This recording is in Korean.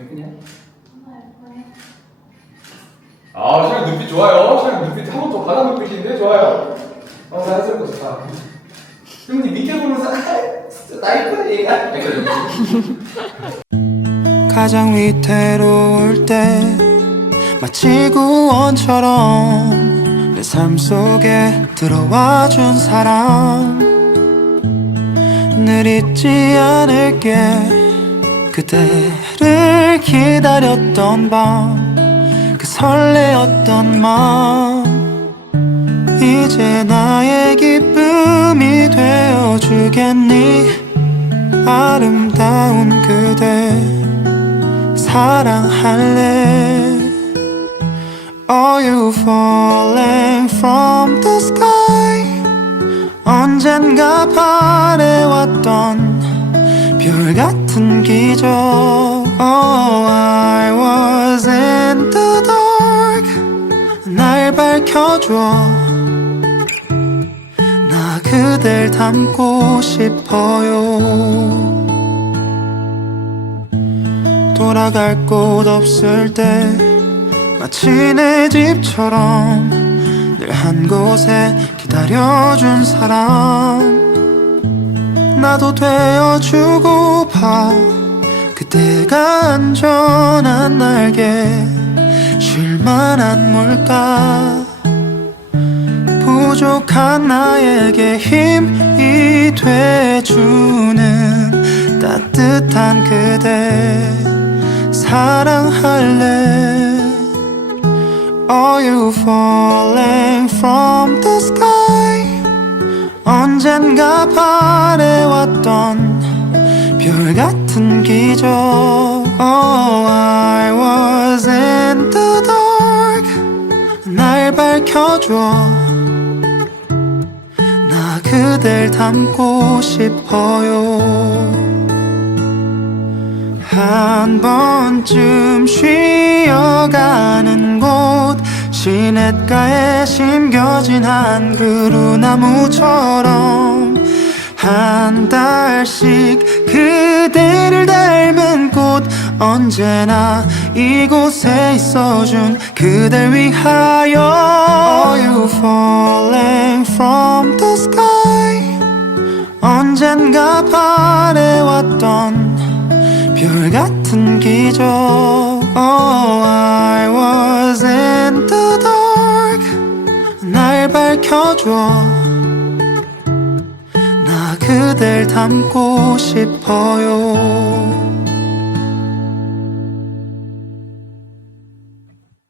왜 그냥? 아, 샤이 눈빛 좋아요. 샤이 눈빛 한 번더 가다 눈빛인데 좋아요. 어, 자연스럽고 좋다. 형님 밑에 보면서 아, 진짜 나이프네 얘가. 가장 위태로울 때 마치 구원처럼 내 삶 속에 들어와 준 사람 늘 잊지 않을게 그대를 기다렸던 밤 그 설레었던 마음. 이제 나의 기쁨이 되어주겠니? 아름다운 그대 사랑할래? Are you falling from the sky? 언젠가 바래왔던 별 같은 기적. Oh I was in the dark. 날 밝혀줘. 나 그댈 닮고 싶어요. 돌아갈 곳 없을 때 마치 내 집처럼 늘 한 곳에 기다려준 사람 나도 되어주고파 그때가 안전한 날개. 쉴만한 물가. 부족한 나에게 힘이 돼주는 따뜻한 그대. 사랑할래? Are you falling from the sky 언젠가 바래왔던 별 같은 기적. Oh I was in the dark. 날 밝혀줘. 나 그댈 닮고 싶어요. 한 번쯤 쉬어가는 곳 시냇가에 심겨진 한 그루 나무처럼 한 달씩 그대를 닮은 꽃 언제나 이곳에 있어준 그댈 위하여 Are you falling from the sky? 언젠가 바래왔던 별 같은 기적. Oh 밝혀줘. 나 그댈 닮고 싶어요